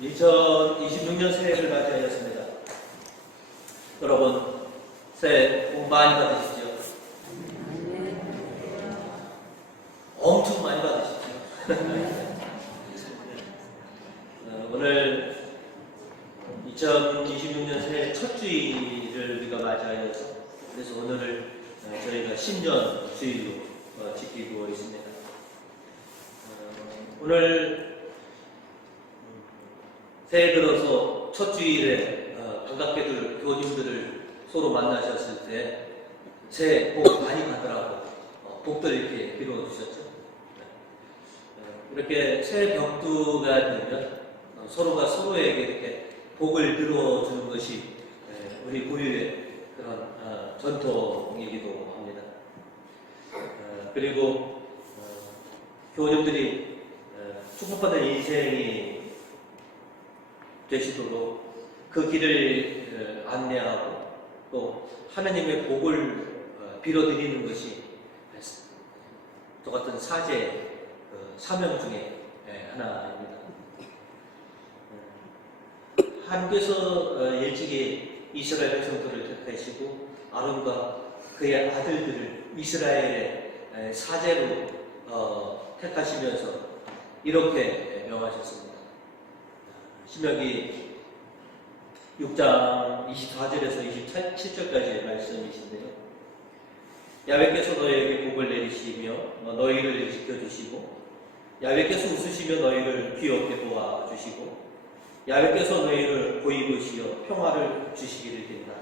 2026년 새해를 맞이하였습니다. 여러분, 새해 복 많이 받으십시오. 엄청 많이 받으십시오. 오늘 2026년 새해 첫 주일을 우리가 맞이하여서 그래서 오늘을 저희가 신년 주일로 지키고 있습니다. 오늘 새해 들어서 첫 주일에 반갑게들 교우님들을 서로 만나셨을 때 새해 복 많이 받으라고 복들 이렇게 빌어주셨죠. 이렇게 새해 벽두가 되면 서로가 서로에게 이렇게 복을 빌어주는 것이 우리 고유의 그런 전통이기도 합니다. 그리고 교우님들이 축복받은 인생이 되시도록 그 길을 안내하고 또 하나님의 복을 빌어드리는 것이 저 같은 사제 사명 중에 하나입니다. 하나님께서 일찍이 이스라엘 백성들을 택하시고 아론과 그의 아들들을 이스라엘의 사제로 택하시면서 이렇게 명하셨습니다. 신명기 6장 24절에서 27절까지의 말씀이신데요. 야훼께서 너희에게 복을 내리시며 너희를 지켜주시고 야훼께서 웃으시며 너희를 귀엽게 도와주시고 야훼께서 너희를 보이시어 평화를 주시기를 빈다.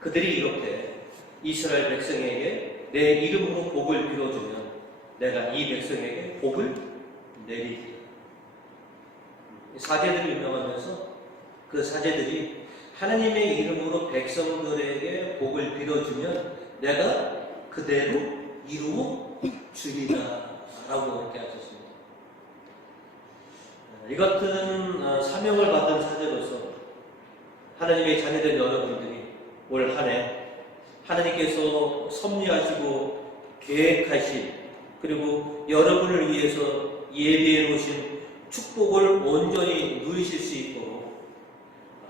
그들이 이렇게 이스라엘 백성에게 내 이름으로 복을 빌어주면 내가 이 백성에게 복을 내리리라. 사제들을 유명하면서 그 사제들이 하나님의 이름으로 백성들에게 복을 빌어주면 내가 그대로 이루어 주리라 라고 그렇게 하셨습니다. 이 같은 사명을 받은 사제로서 하나님의 자녀된 여러분들이 올 한 해 하나님께서 섭리하시고 계획하신 그리고 여러분을 위해서 예비해 놓으신 축복을 온전히 누리실 수 있도록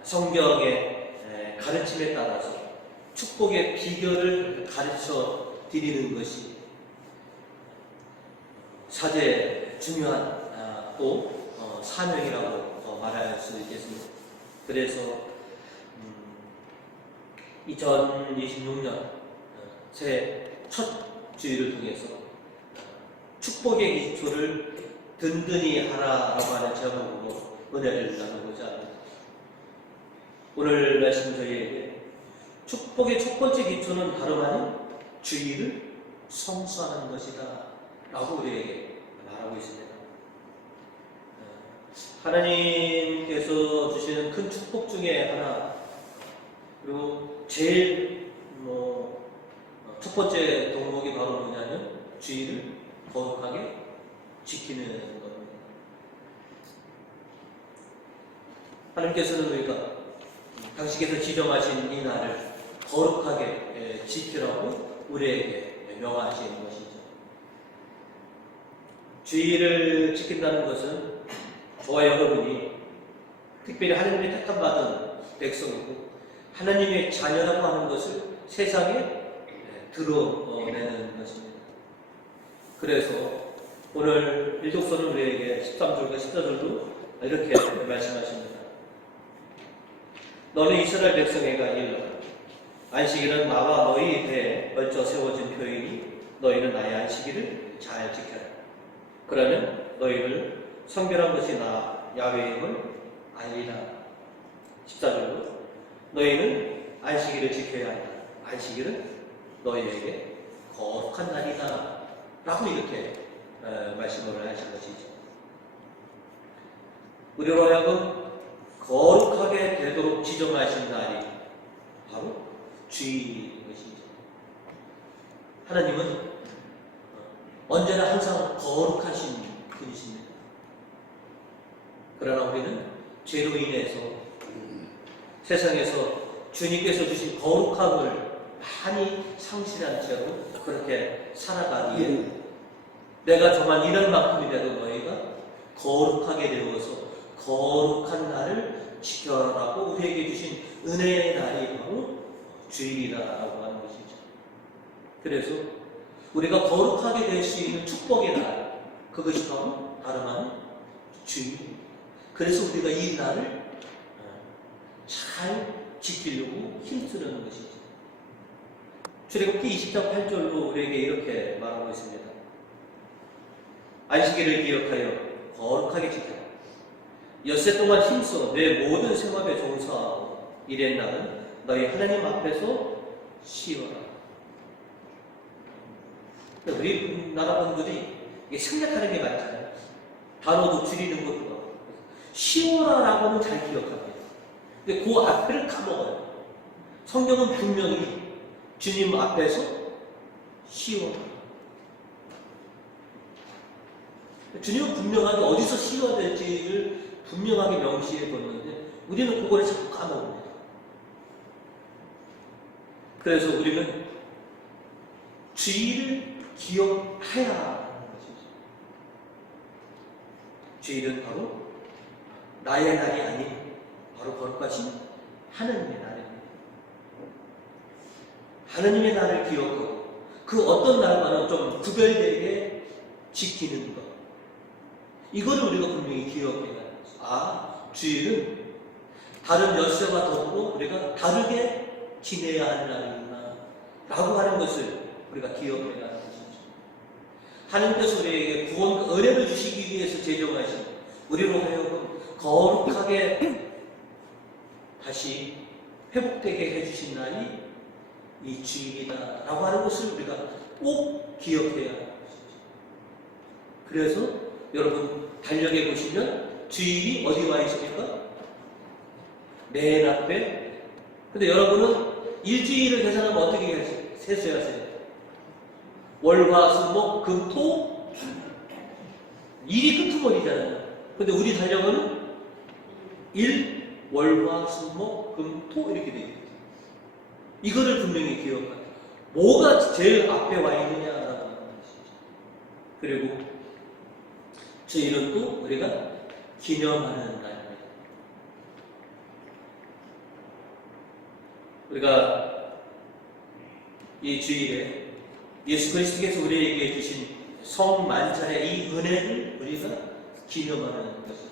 성경의 가르침에 따라서 축복의 비결을 가르쳐 드리는 것이 사제의 중요한 또 사명이라고 말할 수 있겠습니다. 그래서 2026년 새해 첫 주일을 통해서 축복의 기초를 든든히 하라라고 하는 제목으로 은혜를 나누고자 합니다. 오늘 말씀 저희에게 축복의 첫 번째 기초는 다름 아닌 주의를 성수하는 것이다 라고 우리에게 말하고 있습니다. 하나님께서 주시는 큰 축복 중에 하나 그리고 제일 첫 번째 덕목이 바로 뭐냐면 주의를 거룩하게 지키는 겁니다. 하나님께서는 우리가 당신께서 지정하신 이 날을 거룩하게 지키라고 우리에게 명하시는 것이죠. 주의를 지킨다는 것은 저와 여러분이 특별히 하나님의 택함받은 백성이고 하나님의 자녀라고 하는 것을 세상에 드러내는 것입니다. 그래서 오늘 일독서는 우리에게 13절과 14절도 이렇게 말씀하십니다. 너는 이스라엘 백성에게 이르라. 안식일은 나와 너희 배에 얹혀 세워진 표이니 너희는 나의 안식일을 잘 지켜라. 그러면 너희를 성별한 것이 나 야훼임을 알리라. 14절로 너희는 안식일을 지켜야 한다. 안식일은 너희에게 거룩한 날이다. 라고 이렇게 말씀을 하신 것이죠. 우리로 하여금 거룩하게 되도록 지정하신 날이 바로 주일인 것이죠. 하나님은 언제나 항상 거룩하신 분이십니다. 그러나 우리는 죄로 인해서 세상에서 주님께서 주신 거룩함을 많이 상실한 채로 그렇게 살아가기에 내가 정말 이런 만큼이라도 너희가 거룩하게 되어서 거룩한 날을 지켜라고 우리에게 주신 은혜의 날이 바로 주일이라고 하는 것이죠. 그래서 우리가 거룩하게 될 수 있는 축복의 날, 그것이 바로 다름 아닌 주일입니다. 그래서 우리가 이 날을 잘 지키려고 힘쓰는 것이죠. 출애굽기 20장 8절로 우리에게 이렇게 말하고 있습니다. 안식일을 기억하여 거룩하게 지켜라. 엿새 동안 힘써 내 모든 생업에 종사하고 이랜 날은 너희 하나님 앞에서 쉬어라. 우리나라 분들이 생략하는 게 많잖아요. 단어도 줄이는 것도 많고. 쉬어라라고는 잘 기억합니다. 근데 그 앞에를 까먹어요. 성경은 분명히 주님 앞에서 쉬어라. 주님은 분명하게 어디서 쉬어야 될지를 분명하게 명시해 뒀는데 우리는 그거를 자꾸 까먹습니다. 그래서 우리는 주일을 기억해야 하는 것이죠. 주일은 바로 나의 날이 아닌 바로 거룩하신 하느님의 날입니다. 하느님의 날을 기억하고 그 어떤 날과는 좀 구별되게 지키는 것, 이거를 우리가 분명히 기억해야 합니다. 주일은 다른 엿새와 더불어 우리가 다르게 지내야 하는 날이구나 라고 하는 것을 우리가 기억해야 하는 것이죠. 하나님께서 우리에게 구원 은혜를 주시기 위해서 제정하신 우리로 하여금 거룩하게 다시 회복되게 해주신 날이 이 주일이다 라고 하는 것을 우리가 꼭 기억해야 하는 것이죠. 그래서 여러분 달력에 보시면 주일이 어디 와 있습니까? 맨 앞에. 근데 여러분은 일주일을 계산하면 어떻게 세수하세요? 월, 화, 수, 목, 금, 토? 일이 끄트머리잖아요. 근데 우리 달력은 일, 월, 화, 수, 목, 금, 토 이렇게 되어 있어요. 이거를 분명히 기억하세요. 뭐가 제일 앞에 와 있느냐라고 하는 것이죠. 그리고 주일은 또 우리가 기념하는 날입니다. 우리가 이 주일에 예수 그리스도께서 우리에게 주신 성만찬의 이 은혜를 우리가 기념하는 것이죠.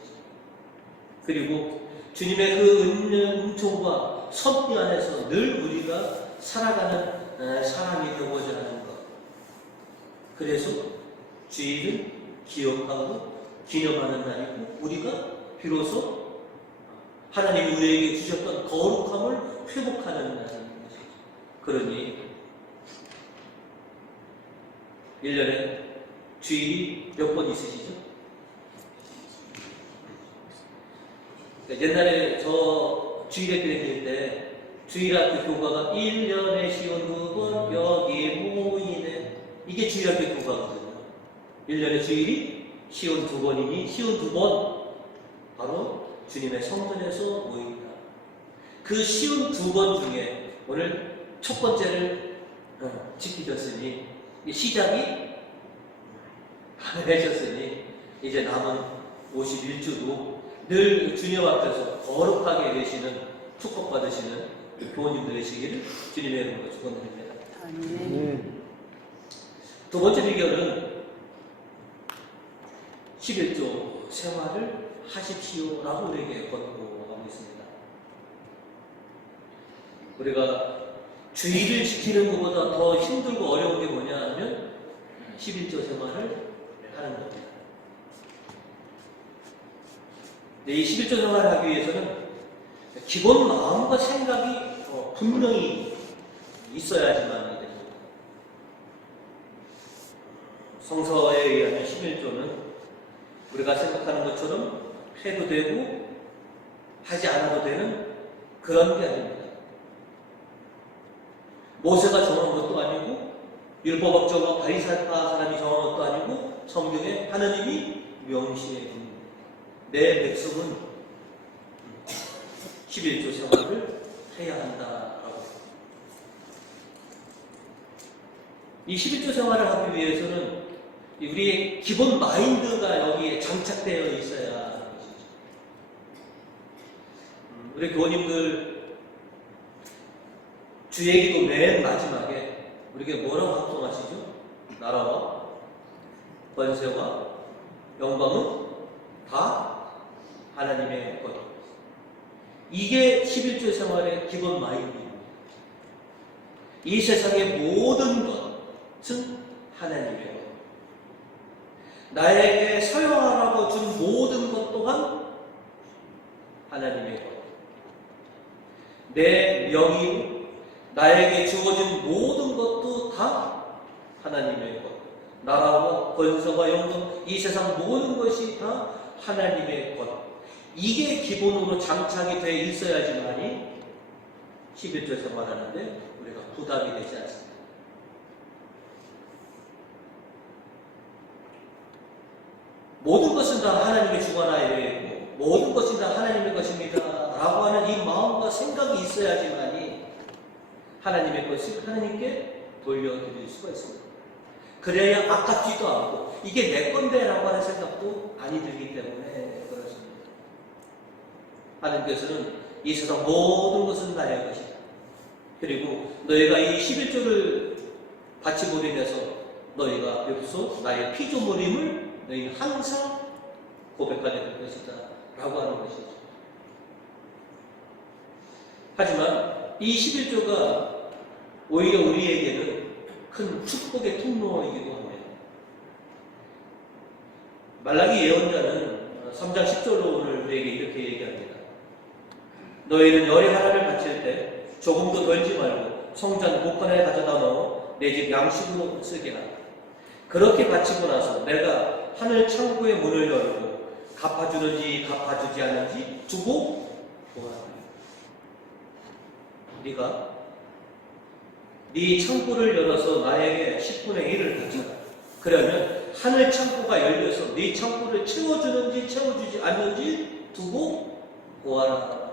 그리고 주님의 그 은총과 섭리 안에서 늘 우리가 살아가는 사람이 되고자 하는 것. 그래서 주일은 기억하고 기념하는 날이고 우리가 비로소 하나님이 우리에게 주셨던 거룩함을 회복하는 날인 것이죠. 그러니 1년에 주일이 몇 번 있으시죠? 옛날에 저 주일학교 다닐 때 주일학교 교과가 1년에 쉬운 2번 여기 모이네, 이게 주일학교 교과거든요. 1년에 주일이 쉬운 2번이니 쉬운 2번 바로 주님의 성전에서 모인다. 그 쉬운 2번 중에 오늘 첫 번째를 지키셨으니 시작이 가능하셨으니 이제 남은 51주도 늘 주님 앞에서 거룩하게 계시는 축복받으시는 교우님들 되시기를 주님의 이름으로 축원드립니다. 두 번째 비결은 11조 생활을 하십시오라고 우리에게 권고하고 있습니다. 우리가 주일을 지키는 것보다 더 힘들고 어려운 게 뭐냐 하면 11조 생활을 하는 겁니다. 이 11조 생활을 하기 위해서는 기본 마음과 생각이 분명히 있어야지만 됩니다. 성서에 의하면 11조는 우리가 생각하는 것처럼 해도 되고 하지 않아도 되는 그런 게 아닙니다. 모세가 정한 것도 아니고 율법학자와 바리새파 사람이 정한 것도 아니고 성경에 하나님이 명시해 줍니다. 내 백성은 11조 생활을 해야 한다라고. 이 11조 생활을 하기 위해서는 우리의 기본 마인드가 여기에 장착되어 있어야 하는 것이죠. 우리 교우님들 주얘기도 맨 마지막에 우리에게 뭐라고 확정하시죠? 나라와 권세와 영광은 다 하나님의 것. 이게 11조 생활의 기본 마인드입니다. 이 세상의 모든 것은 하나님의 것. 나에게 사용하라고 준 모든 것 또한 하나님의 것. 내 명의, 나에게 주어진 모든 것도 다 하나님의 것. 나라와 권세와 영광, 이 세상 모든 것이 다 하나님의 것. 이게 기본으로 장착이 되어 있어야지만이 11조 생활하는데 우리가 부담이 되지 않습니다. 모든 것은 다 하나님의 주관하에 있고 모든 것이 다 하나님의 것입니다 라고 하는 이 마음과 생각이 있어야지만이 하나님의 것을 하나님께 돌려드릴 수가 있습니다. 그래야 아깝지도 않고 이게 내 건데 라고 하는 생각도 많이 들기 때문에 그렇습니다. 하나님께서는 이 세상 모든 것은 나의 것이다. 그리고 너희가 이 11조를 바치고 인해서 너희가 비로소 나의 피조물임을 너희는 항상 고백하게 될 것이다 라고 하는 것이죠. 하지만 이 11조가 오히려 우리에게는 큰 축복의 통로이기도 합니다. 말라기 예언자는 3장 10절로 오늘 우리에게 이렇게 얘기합니다. 너희는 열의 하나를 바칠 때 조금도 덜지 말고 성전 복간에 가져다 넣어 내 집 양식으로 쓰게 하라. 그렇게 바치고 나서 내가 하늘 창고의 문을 열고 갚아주는지 갚아주지 않는지 두고 보아라. 네가 네 창고를 열어서 나에게 10분의 1을 바쳐라. 그러면 하늘 창고가 열려서 네 창고를 채워주는지 채워주지 않는지 두고 보아라.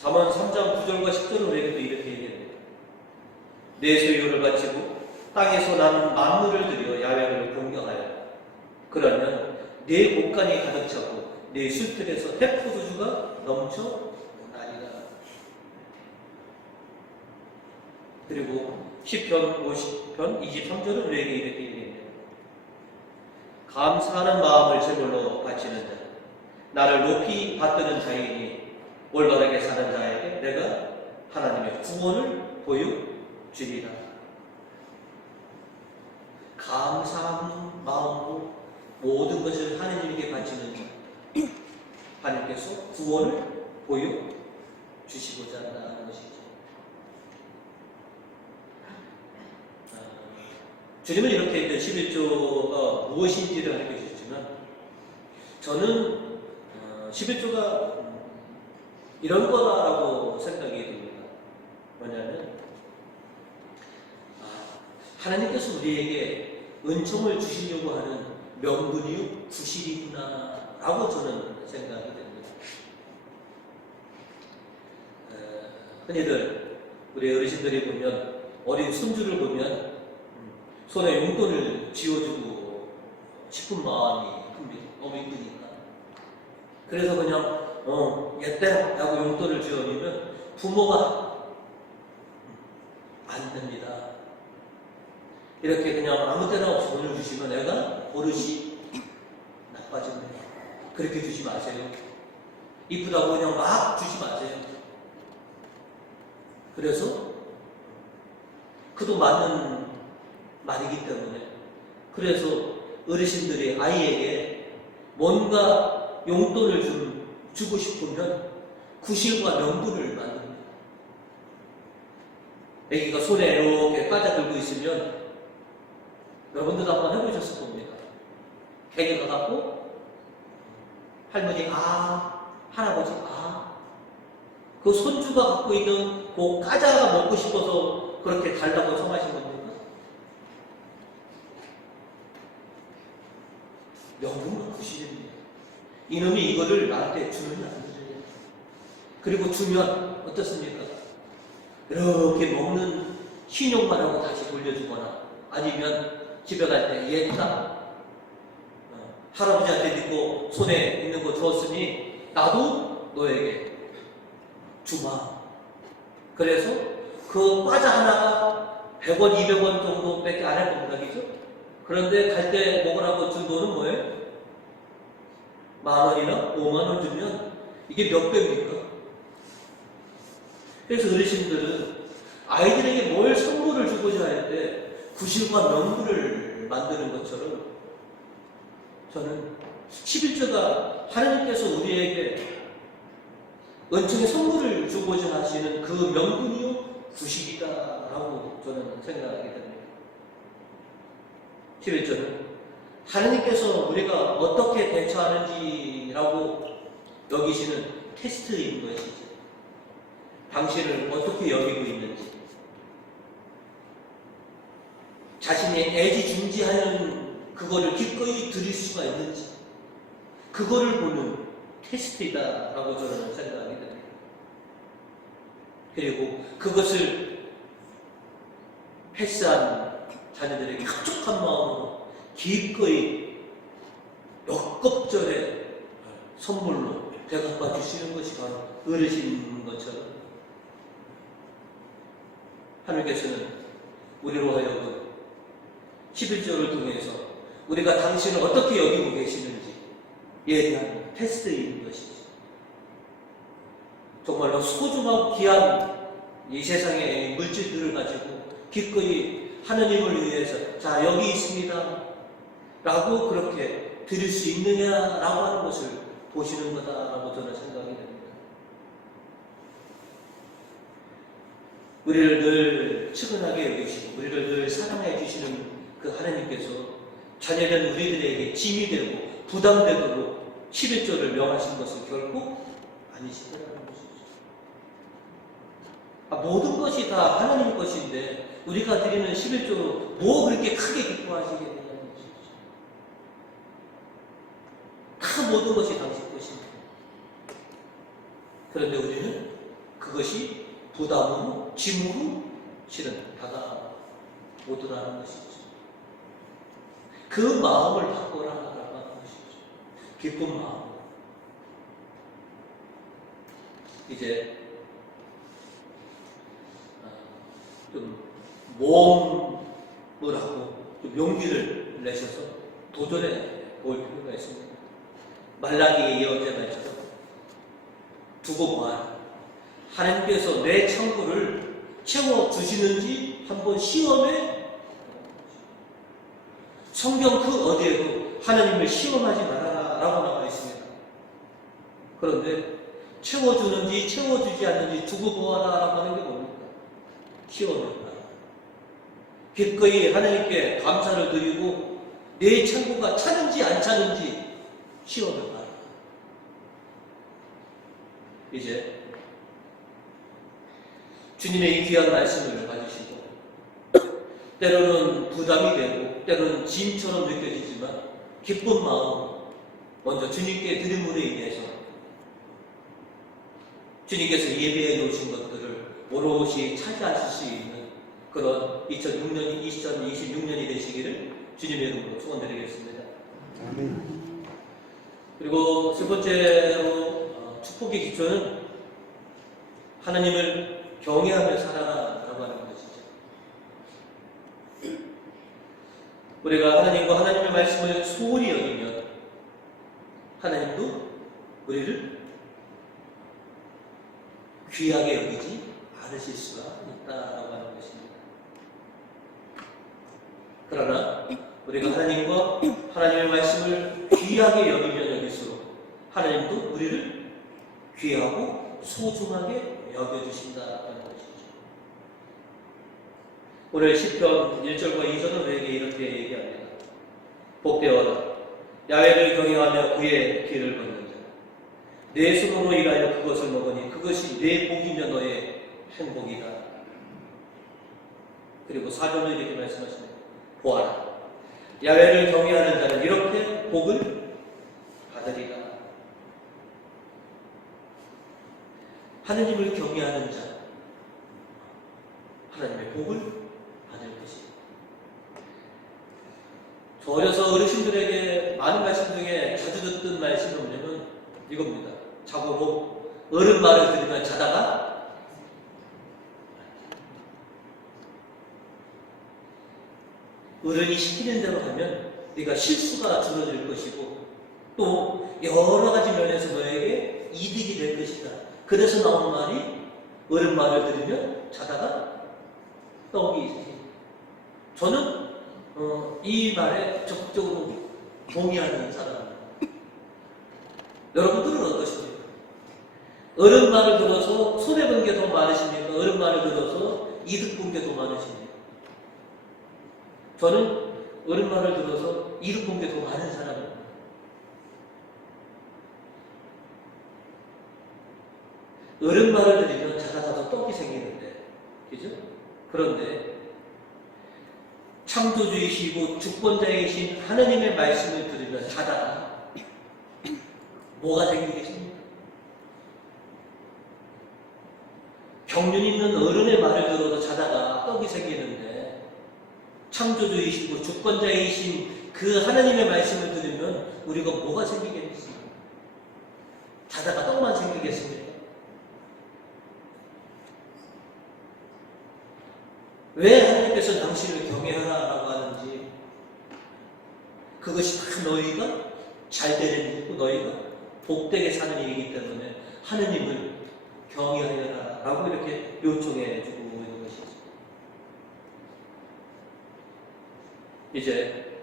잠언 3장 9절과 10절은 우리에게도 이렇게 얘기합니다. 내 소유를 바치고 땅에서 나는 만물을 들여 야훼를 공경하여 그러면 네 곳간이 가득 차고 네 술틀에서 해포도주가 넘쳐 나리라. 그리고 시편 50편 23절은 우리에게 이렇게 얘기합니다. 감사하는 마음을 제물로 바치는 자, 나를 높이 받드는 자이니 올바르게 사는 자에게 내가 하나님의 구원을 보여주리라. 감사한 마음으로 모든 것을 하나님에게 바치는 자, 하나님께서 구원을 보여주시고자 한다는 것이죠. 주님은 이렇게 11조가 무엇인지를 알려주셨지만 저는 11조가 이런 거라고 생각이 듭니다. 뭐냐면 하나님께서 우리에게 은총을 주시려고 하는 명분이 구실이구나 라고 저는 생각이 됩니다. 흔히들 우리 어르신들이 보면 어린 손주를 보면 손에 용돈을 쥐어주고 싶은 마음이 큽니다. 너무 이쁘니까. 그래서 그냥 얘때라 라고 용돈을 쥐어주면 부모가 안 됩니다. 이렇게 그냥 아무 때나 없이 돈을 주시면 애가 버릇이 나빠집니다. 그렇게 주지 마세요. 이쁘다고 그냥 막 주지 마세요. 그래서 그도 맞는 말이기 때문에 그래서 어르신들이 아이에게 뭔가 용돈을 주고 싶으면 구실과 명분을 만듭니다. 애기가 손에 이렇게 까자 들고 있으면 여러분들도 한번 해보셨을 겁니다. 애기가 갖고 할머니 할아버지 그 손주가 갖고 있는 그 까자가 먹고 싶어서 그렇게 달라고 청하신 겁니까? 명분과 구실입니다. 이놈이 이거를 나한테 주면 안 되죠. 그리고 주면 어떻습니까? 이렇게 먹는 신용만 하고 다시 돌려주거나 아니면 집에 갈 때 얘다 할아버지한테 믿고 손에 있는 거 주었으니 나도 너에게 주마. 그래서 그 과자 하나가 100원, 200원 정도밖에 안 할 겁니다. 그죠? 그런데 갈 때 먹으라고 준 돈은 뭐예요? 10,000원이나 50,000원 주면 이게 몇 배입니까? 그래서 어르신들은 아이들에게 뭘 선물을 주고자 할 때 구실과 명분을 만드는 것처럼 저는 11조가 하나님께서 우리에게 은총의 선물을 주고자 하시는 그 명분이요 구실이다라고 저는 생각하게 됩니다. 11조는 하나님께서 우리가 어떻게 대처하는지라고 여기시는 테스트인 것이죠. 당신을 어떻게 여기고 있는지, 자신이 애지중지하는 그거를 기꺼이 드릴 수가 있는지, 그거를 보는 테스트이다라고 저는 생각하게 됩니다. 그리고 그것을 패스한 자녀들에게 흡족한 마음으로 기꺼이 역겁절의 선물로 대갚아 주시는 것이 바로 어르신 것처럼 하나님께서는 우리로 하여금 11조를 통해서 우리가 당신을 어떻게 여기고 계시는지에 대한 테스트인 것이죠. 정말로 소중하고 귀한 이 세상의 물질들을 가지고 기꺼이 하느님을 위해서 자 여기 있습니다 라고 그렇게 드릴 수 있느냐라고 하는 것을 보시는 거다라고 저는 생각이 됩니다. 우리를 늘 측은하게 여기시고 우리를 늘 사랑해 주시는 그 하나님께서 자녀된 우리들에게 짐이 되고 부담되도록 11조를 명하신 것은 결코 아니시더라는 것이죠. 모든 것이 다 하나님 것인데 우리가 드리는 11조로 뭐 그렇게 크게 기뻐하시게 되냐는 것이죠. 다 모든 것이 당신 것입니다. 그런데 우리는 그것이 부담으로 짐으로 실은 다가오더라는 것이죠. 그 마음을 바꿔라라고 하는 것이죠. 기쁜 마음. 이제 좀 모험을 하고 좀 용기를 내셔서 도전해 볼 필요가 있습니다. 말라기의 예언자 말처럼 두고 보아라. 하나님께서 내 창고를 채워주시는지 한번 시험해. 성경 그 어디에도 하나님을 시험하지 말아라 라고 나와 있습니다. 그런데 채워주는지 채워주지 않는지 두고 보아라 라고 하는 게 뭡니까? 시험을 기꺼이 하나님께 감사를 드리고 내 창고가 차는지 안 차는지 시험을 봐라. 이제 주님의 이 귀한 말씀을 가지시고 때로는 부담이 되고 때로는 짐처럼 느껴지지만 기쁜 마음으로 먼저 주님께 드림으로 인해서 주님께서 예배해 놓으신 것들을 오롯이 차지하실 수 있는 그런 2026년이 되시기를 주님의 이름으로 축원드리겠습니다. 아멘. 그리고 세 번째로 축복의 기초는 하나님을 경외하며 살아라라고 하는 것이죠. 우리가 하나님과 하나님의 말씀을 소홀히 여기면 하나님도 우리를 귀하게 여기지 않으실 수가 있다라고 하는 것입니다. 그러나 우리가 하나님과 하나님의 말씀을 귀하게 여기면 여길수록 하나님도 우리를 귀하고 소중하게 여겨주신다는 것이죠. 오늘 시편 1절과 2절은 우리에게 이렇게 얘기합니다. 복되어라. 야훼를 경외하며 그의 길을 걷는 자. 내 손으로 일하여 그것을 먹으니 그것이 내 복이며 너의 행복이다. 그리고 4절은 이렇게 말씀하십니다. 보아라. 야훼를 경외하는 자는 이렇게 복을 받으리라. 하느님을 경외하는 자, 하나님의 복을 받을 것입니다. 저 어려서 어르신들에게 많은 말씀 중에 자주 듣던 말씀은 뭐냐면 이겁니다. 자고 어른 말을 들으면 자다가 어른이 시키는 대로 하면 네가 실수가 줄어들 것이고 또 여러 가지 면에서 너에게 이득이 될 것이다. 그래서 나온 말이 어른 말을 들으면 자다가 떡이 있으니 저는 이 말에 적극적으로 동의하는 사람입니다. 여러분들은 어떠십니까? 어른 말을 들어서 손해본 게 더 많으십니까? 어른 말을 들어서 이득 본 게 더 많으십니까? 저는 어른 말을 들어서 이득 본 게 더 많은 사람입니다. 어른 말을 들으면 자다가도 떡이 생기는데, 그죠? 그런데 창조주이시고 주권자이신 하나님의 말씀을 들으면 자다가 뭐가 생기겠습니까? 경륜 있는 어른의 말을 들어도 자다가 떡이 생기는데 창조주이시고 주권자이신 그 하나님의 말씀을 들으면 우리가 뭐가 생기겠습니까? 자다가 떡만 생기겠습니까? 왜 하나님께서 당신을 경외하라라고 하는지 그것이 다 너희가 잘 되는 일이고 너희가 복되게 사는 일이기 때문에 하나님을 경외하여라 라고 이렇게 요청해 주고 있는 것이죠. 이제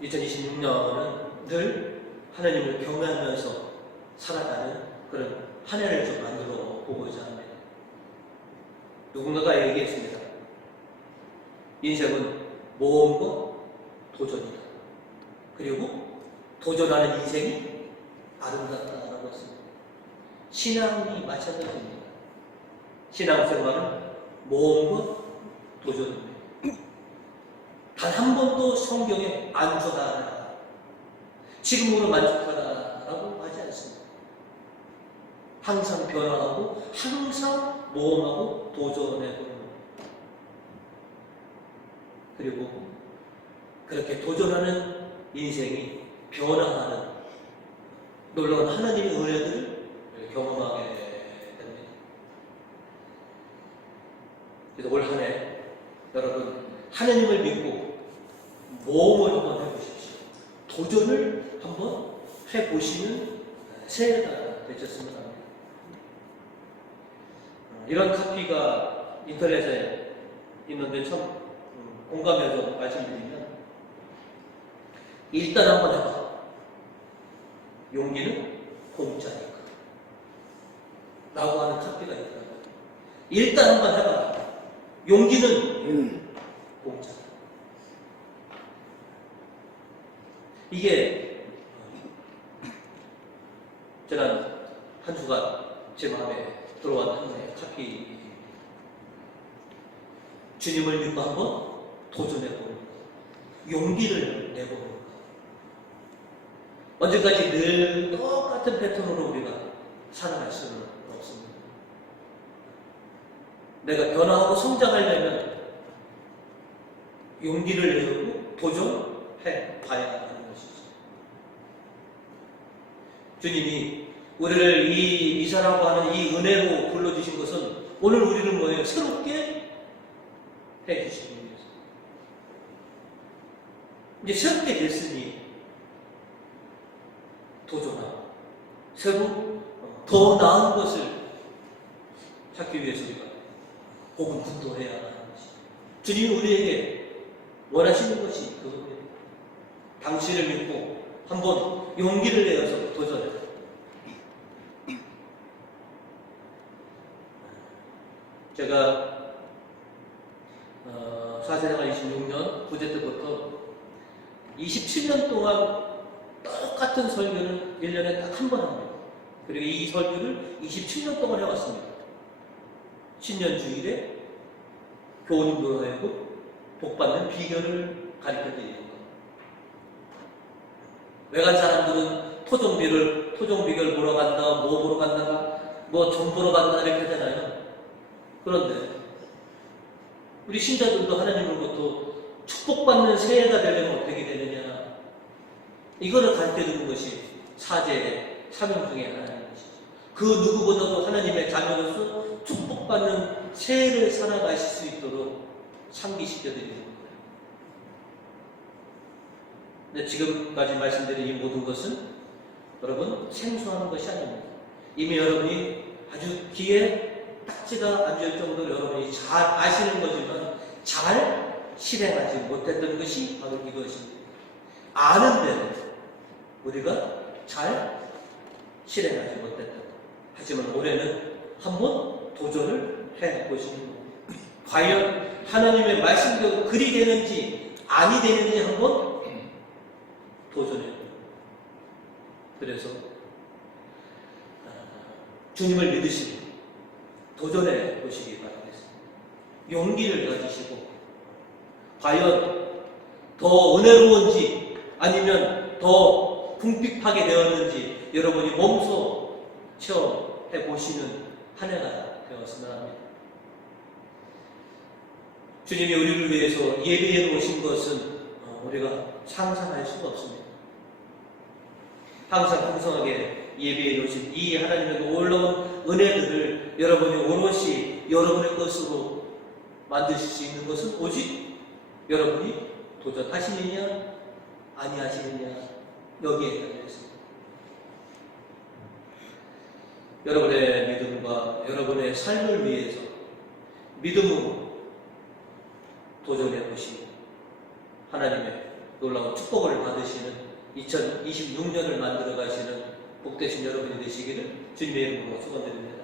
2026년은 늘 하나님을 경외하면서 살아가는 그런 한 해를 좀 만들어 보고자 합니다. 누군가가 얘기했습니다. 인생은 모험과 도전이다. 그리고 도전하는 인생이 아름답다라고 했습니다. 신앙이 마찬가지입니다. 신앙생활은 모험과 도전입니다. 단 한 번도 성경에 안주하라, 지금으로 만족하라라고 하지 않습니다. 항상 변화하고 항상 모험하고 도전해보는 것. 그리고 그렇게 도전하는 인생이 변화하는 놀라운 하나님의 은혜들을 경험하게 됩니다. 그래서 올 한 해 여러분 하나님을 믿고 모험을 한번 해보십시오. 도전을 한번 해보시는 새해가 되셨으면 합니다. 이런 카피가 인터넷에 있는데 참 공감해서 말씀드리면 일단 한번 해봐. 용기는 공짜니까 라고 하는 카피가 있더라고요. 일단 한번 해봐. 용기는 공짜다. 이게 지난 한 주간 제 마음에 들어온 하나의 카피. 주님을 믿고 한번 도전해보는 것, 용기를 내보는 것. 언제까지 늘 똑같은 패턴으로 우리가 살아갈 수는 없습니다. 내가 변화하고 성장하려면 용기를 내고 도전해 봐야 하는 것이죠. 주님이 우리를 이 이사라고 하는 이 은혜로 불러주신 것은 오늘 우리를 뭐예요? 새롭게 해주시는 거예요. 이제 새롭게 됐으니 도전하고 새로 더 나은 것을 찾기 위해서 우리가 혹은 분도해야 하는 것이 주님이 우리에게 원하시는 것이 그겁니다. 당신을 믿고 한번 용기를 내어서 도전해. 제가 사세생활 26년 9제 때부터 27년 동안 똑같은 설교를 1년에 딱 한 번 합니다. 그리고 이 설교를 27년 동안 해왔습니다. 신년 주일에 교훈도 하고 복받는 비결을 가르쳐드리는 것. 외간 사람들은 토종 비결 보러 간다, 뭐 보러 간다, 뭐 점 보러 간다 이렇게 하잖아요. 그런데 우리 신자들도 하나님으로부터 축복받는 새해가 되려면 어떻게 되느냐, 이거를 가르쳐주는 것이 사제의 사명 중에 하나인 것이죠. 그 누구보다도 하나님의 자녀로서 축복받는 새해를 살아가실 수 있도록 상기시켜드리는 겁니다. 근데 지금까지 말씀드린 이 모든 것은 여러분 생소한 것이 아닙니다. 이미 여러분이 아주 귀에 딱지가 앉을 정도로 여러분이 잘 아시는 거지만 잘 실행하지 못했던 것이 바로 이것입니다. 아는데도 우리가 잘 실행하지 못했다. 하지만 올해는 한번 도전을 해보시는 겁니다. 과연 하나님의 말씀대로 그리 되는지 아니 되는지 한번 도전해요. 그래서 주님을 믿으시고 도전해 보시기 바라겠습니다. 용기를 가지시고 과연 더 은혜로운지 아니면 더 궁핍하게 되었는지 여러분이 몸소 체험해 보시는 한 해가 되었으면 합니다. 주님이 우리를 위해서 예비해 놓으신 것은 우리가 상상할 수가 없습니다. 항상 풍성하게 예비해 놓으신 이 하나님의 놀라운 은혜들을 여러분이 오롯이 여러분의 것으로 만드실 수 있는 것은 오직 여러분이 도전하시느냐 아니하시느냐 여기에 달려 있습니다. 여러분의 믿음과 여러분의 삶을 위해서 믿음으로 도전해 보시고 하나님의 놀라운 축복을 받으시는 2026년을 만들어 가시는 복되신 여러분이 되시기를 주님의 이름으로 축원드립니다.